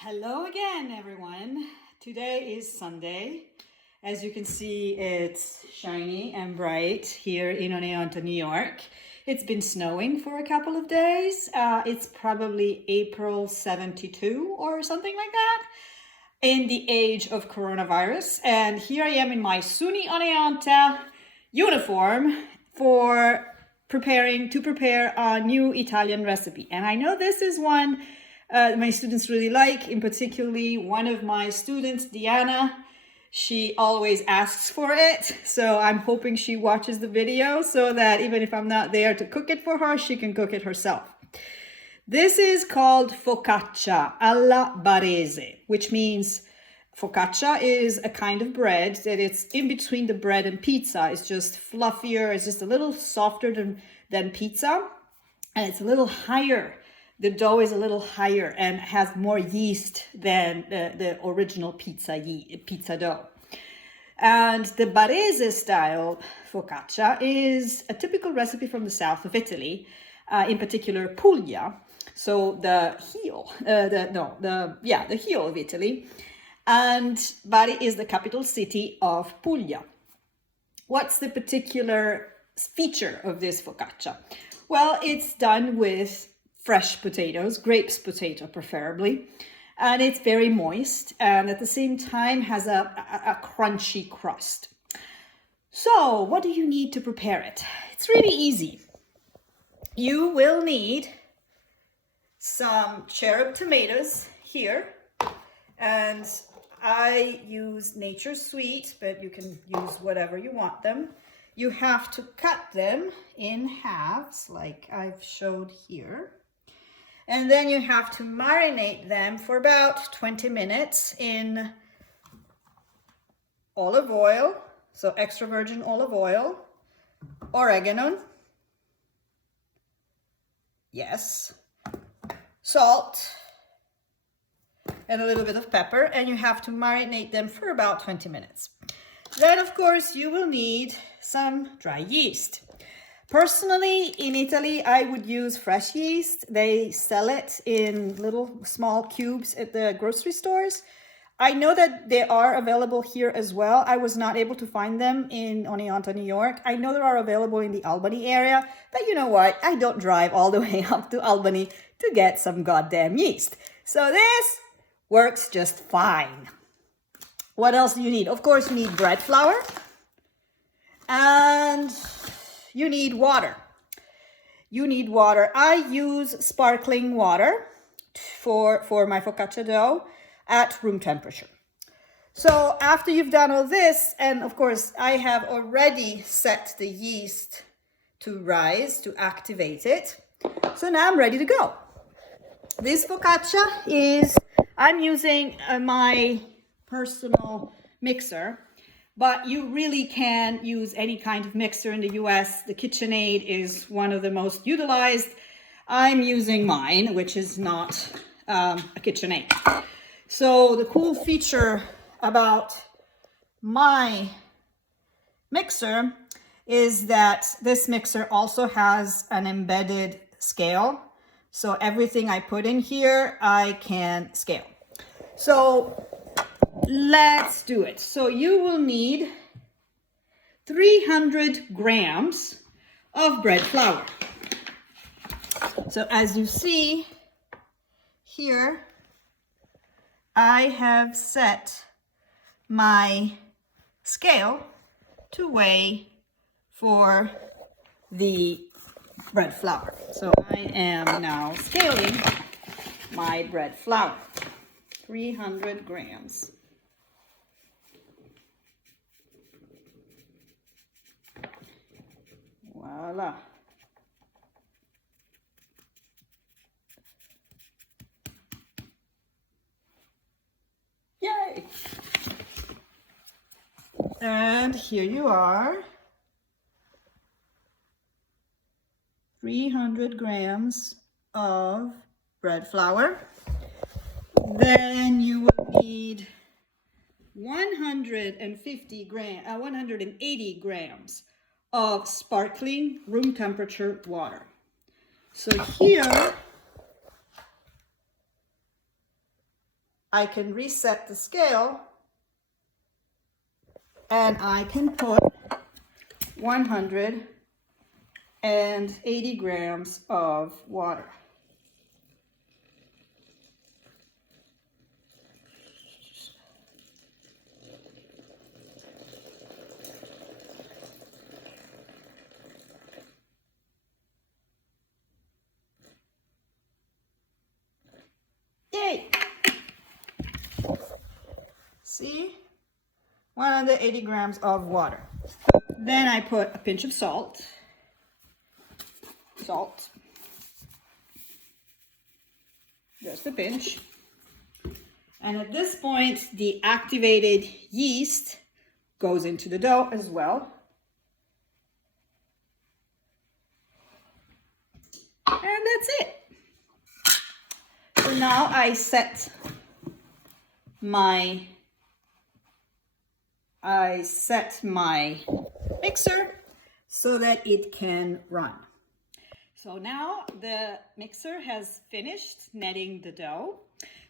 Hello again, everyone. Today is Sunday. As you can see, it's shiny and bright here in Oneonta, New York. It's been snowing for a couple of days. It's probably April 72 or something like that in the age of coronavirus. And here I am in my SUNY Oneonta uniform to prepare a new Italian recipe. And I know this is one my students really like, in particularly one of my students, Diana. She always asks for it, so I'm hoping she watches the video so that even if I'm not there to cook it for her, she can cook it herself. This is called focaccia alla barese, which means focaccia is a kind of bread that it's in between the bread and pizza. It's just fluffier, it's just a little softer than pizza, and it's a little higher. The dough is a little higher and has more yeast than the original pizza dough. And the barese style focaccia is a typical recipe from the south of Italy, in particular Puglia. So the heel of Italy. And Bari is the capital city of Puglia. What's the particular feature of this focaccia? Well, it's done with fresh potatoes, grapes potato preferably, and it's very moist and at the same time has a crunchy crust. So what do you need to prepare it? It's really easy. You will need some cherub tomatoes here, and I use Nature's Sweet, but you can use whatever you want them. You have to cut them in halves like I've showed here. And then you have to marinate them for about 20 minutes in olive oil, so extra virgin olive oil, oregano, yes, salt, and a little bit of pepper, and you have to marinate them for about 20 minutes. Then, of course, you will need some dry yeast. Personally, in Italy, I would use fresh yeast. They sell it in little small cubes at the grocery stores. I know that they are available here as well. I was not able to find them in Oneonta, New York. I know they are available in the Albany area, but you know what? I don't drive all the way up to Albany to get some goddamn yeast. So this works just fine. What else do you need? Of course, you need bread flour and you need water. I use sparkling water for my focaccia dough at room temperature. So after you've done all this, and of course I have already set the yeast to rise to activate it. So now I'm ready to go. This focaccia I'm using my personal mixer. But you really can use any kind of mixer in the US. The KitchenAid is one of the most utilized. I'm using mine, which is not a KitchenAid. So the cool feature about my mixer is that this mixer also has an embedded scale. So everything I put in here, I can scale. So let's do it. So you will need 300 grams of bread flour. So as you see here, I have set my scale to weigh for the bread flour. So I am now scaling my bread flour. 300 grams. Voila. Yay! And here you are. 300 grams of bread flour. Then you will need 180 grams of sparkling room temperature water. So here I can reset the scale and I can put 180 grams of water. Yay! See? 180 grams of water. Then I put a pinch of salt. Just a pinch. And at this point, the activated yeast goes into the dough as well. And that's it. So now I set my mixer so that it can run. So now the mixer has finished kneading the dough.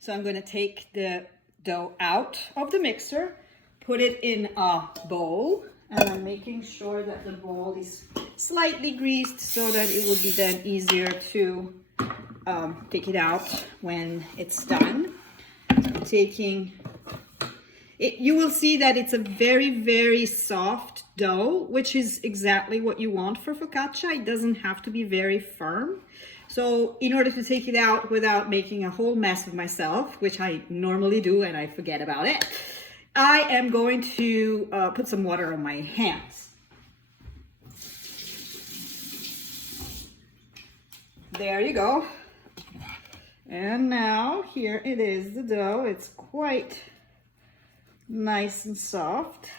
So I'm going to take the dough out of the mixer, put it in a bowl, and I'm making sure that the bowl is slightly greased so that it will be then easier to take it out when it's done. I'm taking it, you will see that it's a very, very soft dough, which is exactly what you want for focaccia. It doesn't have to be very firm. So in order to take it out without making a whole mess of myself, which I normally do and I forget about it, I am going to put some water on my hands. There you go. And now here it is, the dough. It's quite nice and soft.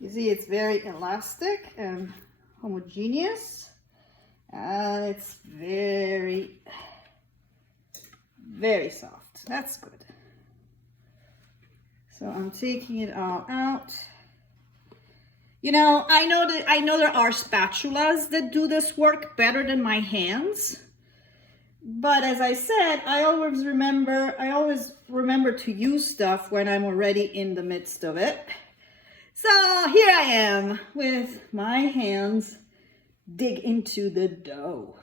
You see it's very elastic and homogeneous, and it's very, very soft. That's good. So I'm taking it all out. You know, I know there are spatulas that do this work better than my hands. But as I said, I always remember to use stuff when I'm already in the midst of it. So here I am with my hands dig into the dough.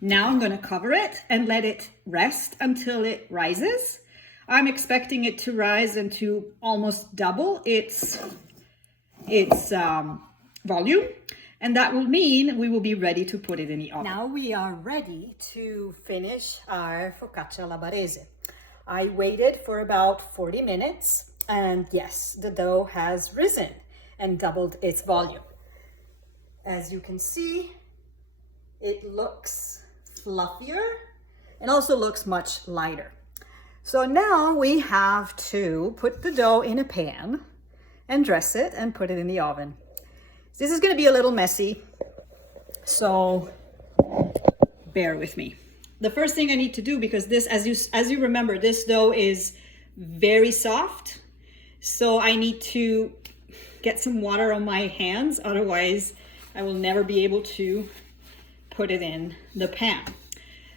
Now I'm going to cover it and let it rest until it rises. I'm expecting it to rise and to almost double its volume. And that will mean we will be ready to put it in the oven. Now we are ready to finish our focaccia alla barese. I waited for about 40 minutes, and yes, the dough has risen and doubled its volume. As you can see, it looks fluffier and also looks much lighter. So now we have to put the dough in a pan and dress it and put it in the oven. This is going to be a little messy, so bear with me. The first thing I need to do, because this, as you remember, this dough is very soft, so I need to get some water on my hands, otherwise I will never be able to put it in the pan.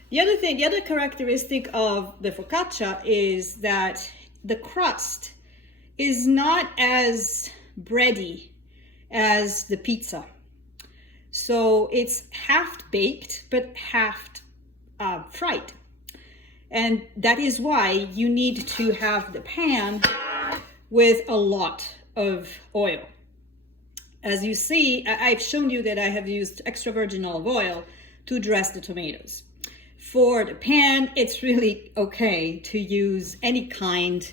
The other characteristic of the focaccia is that the crust is not as bready as the pizza. So it's half baked, but half fried. And that is why you need to have the pan with a lot of oil. As you see, I've shown you that I have used extra virgin olive oil to dress the tomatoes. For the pan, it's really okay to use any kind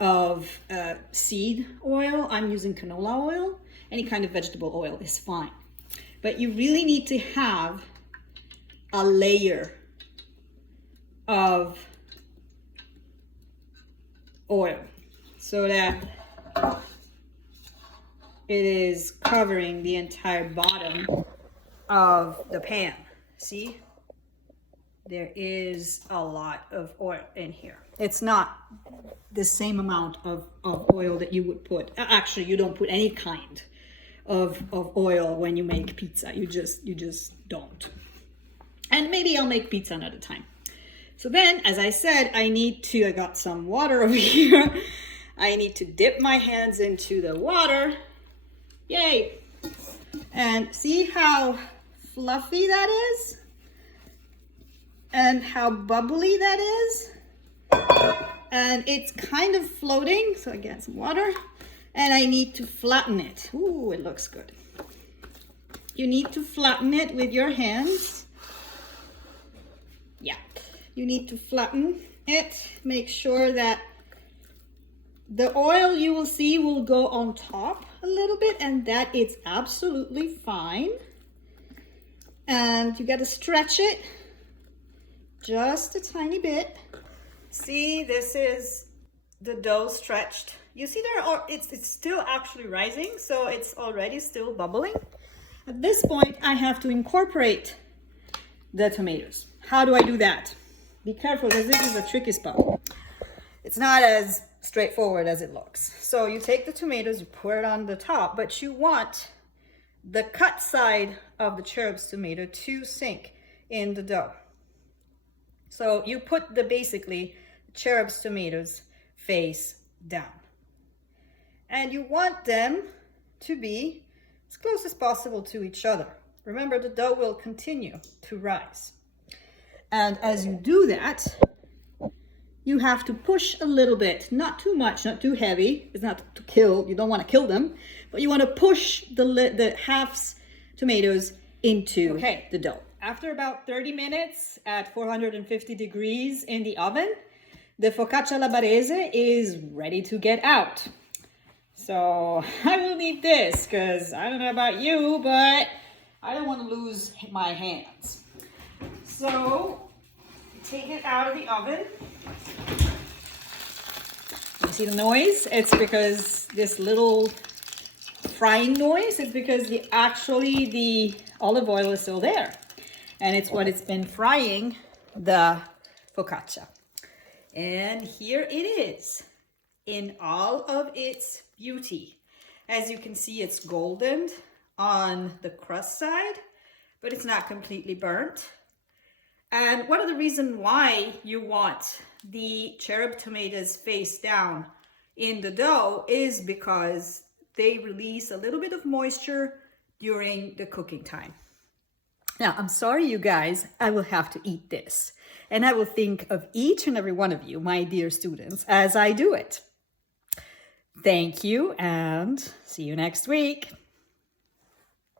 of seed oil. I'm using canola oil. Any kind of vegetable oil is fine. But you really need to have a layer of oil so that it is covering the entire bottom of the pan. See? There is a lot of oil in here. It's not the same amount of oil that you would put. Actually, you don't put any kind of oil when you make pizza. You just don't. And maybe I'll make pizza another time. So then, as I said, I got some water over here. I need to dip my hands into the water. Yay! And see how fluffy that is? And how bubbly that is? And it's kind of floating, so I get some water. And I need to flatten it. Ooh, it looks good. You need to flatten it with your hands. Yeah, you need to flatten it. Make sure that the oil you will see will go on top a little bit, and that is absolutely fine. And you got to stretch it just a tiny bit. See, this is the dough stretched. You see it's still actually rising, so it's already still bubbling. At this point, I have to incorporate the tomatoes. How do I do that? Be careful, because this is a tricky spot. It's not as straightforward as it looks. So you take the tomatoes, you pour it on the top, but you want the cut side of the cherub's tomato to sink in the dough. So you put basically cherub's tomatoes face down. And you want them to be as close as possible to each other. Remember, the dough will continue to rise. And as you do that, you have to push a little bit, not too much, not too heavy. It's not to kill, you don't want to kill them, but you want to push the halves tomatoes into the dough. After about 30 minutes at 450 degrees in the oven, the focaccia alla barese is ready to get out. So I will need this because I don't know about you, but I don't want to lose my hands. So take it out of the oven. You see the noise? It's because this little frying noise, it's because the olive oil is still there. And it's what it's been frying the focaccia. And here it is in all of its beauty. As you can see, it's goldened on the crust side, but it's not completely burnt. And one of the reasons why you want the cherub tomatoes face down in the dough is because they release a little bit of moisture during the cooking time. Now, I'm sorry, you guys, I will have to eat this. And I will think of each and every one of you, my dear students, as I do it. Thank you, and see you next week.